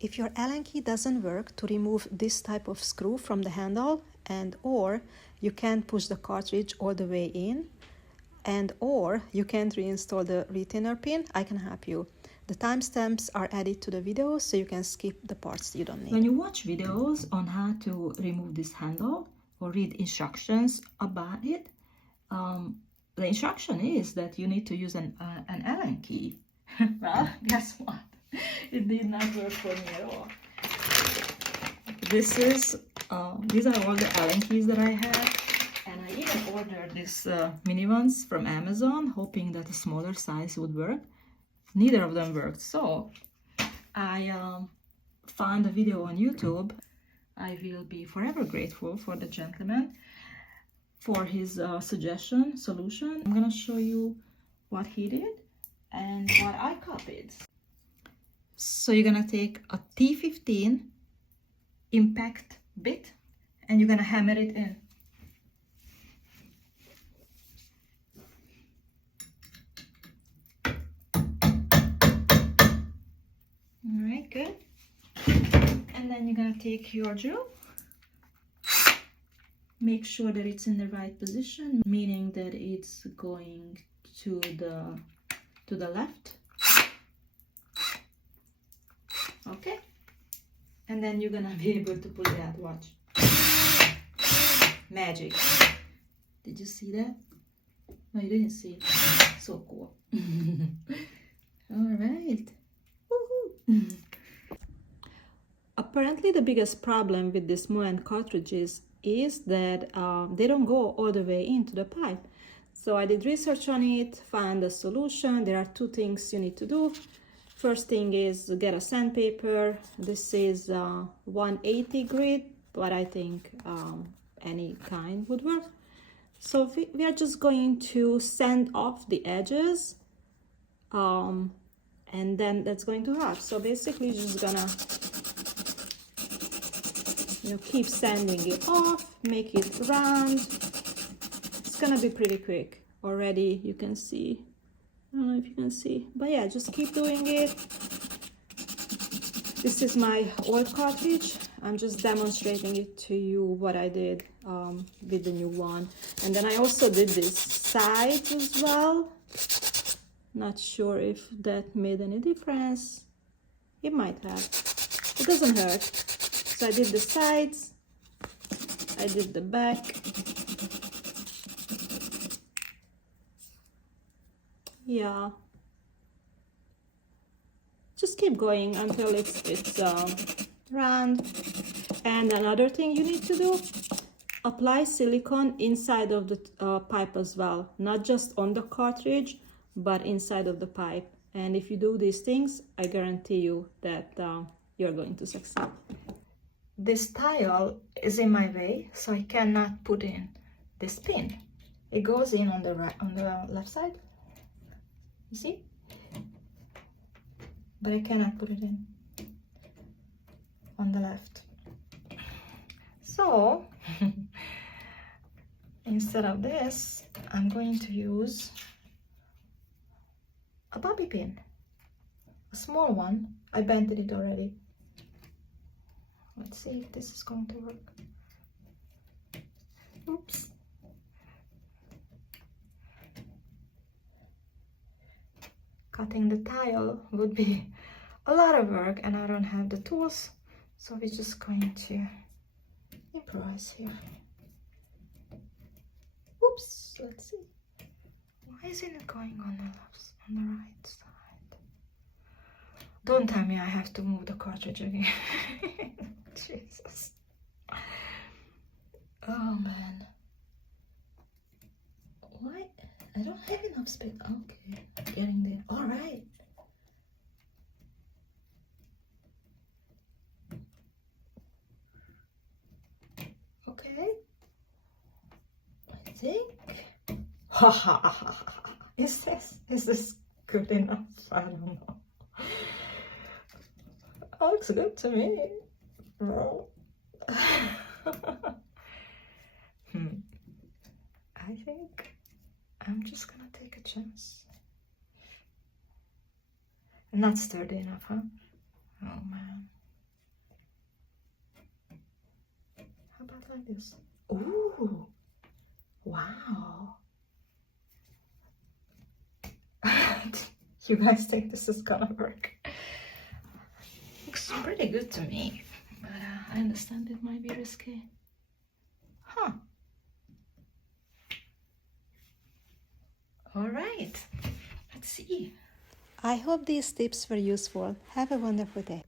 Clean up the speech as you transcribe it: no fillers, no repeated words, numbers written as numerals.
If your Allen key doesn't work to remove this type of screw from the handle, and or you can't push the cartridge all the way in, and or you can't reinstall the retainer pin, I can help you. The timestamps are added to the video, so you can skip the parts you don't need. When you watch videos on how to remove this handle or read instructions about it, the instruction is that you need to use an Allen key. Well, guess what? It did not work for me at all. These are all the Allen keys that I have, and I even ordered these mini ones from Amazon, hoping that a smaller size would work. Neither of them worked, so I found a video on YouTube. I will be forever grateful for the gentleman for his solution. I'm gonna show you what he did and what I copied. So you're gonna take a T15 impact bit and you're gonna hammer it in. All right, good. And then you're gonna take your drill. Make sure that it's in the right position, meaning that it's going to the left. Okay, and then you're gonna be able to pull it out. Watch. Magic. Did you see that? No, you didn't see it. So cool. All right. Woohoo. Apparently the biggest problem with these Moen cartridges is that they don't go all the way into the pipe. So I did research on it, found a solution. There are two things you need to do. First thing is get a sandpaper. This is 180 grit, but I think any kind would work. So we are just going to sand off the edges, and then that's going to help. So basically you're just gonna keep sanding it off, make it round. It's gonna be pretty quick. Already you can see. I don't know if you can see, but yeah, just keep doing it. This is my old cartridge. I'm just demonstrating it to you what I did with the new one. And then I also did this side as well. Not sure if that made any difference. It might have. It doesn't hurt. So I did the sides. I did the back. Yeah, just keep going until it's round. And another thing you need to do, apply silicone inside of the pipe as well, not just on the cartridge but inside of the pipe. And if you do these things, I guarantee you that you're going to succeed. This tile is in my way, so I cannot put in this pin. It goes in on the left side. You see? But I cannot put it in on the left. So instead of this, I'm going to use a bobby pin, a small one. I bent it already. Let's see if this is going to work. Oops. Cutting the tile would be a lot of work and I don't have the tools, so we're just going to improvise here. Oops, let's see. Why isn't it going on the right side? Don't tell me I have to move the cartridge again. Jesus. Oh man. Why? I don't have enough space. Okay, getting there. All right. Okay. I think. Ha ha ha. Is this good enough? I don't know. Oh, looks good to me. No. I think I'm just gonna take a chance. Not sturdy enough, huh? Oh man. like this. Ooh, wow. You guys think this is gonna work? Looks pretty good to me, but I understand it might be risky. Huh. All right, let's see. I hope these tips were useful. Have a wonderful day.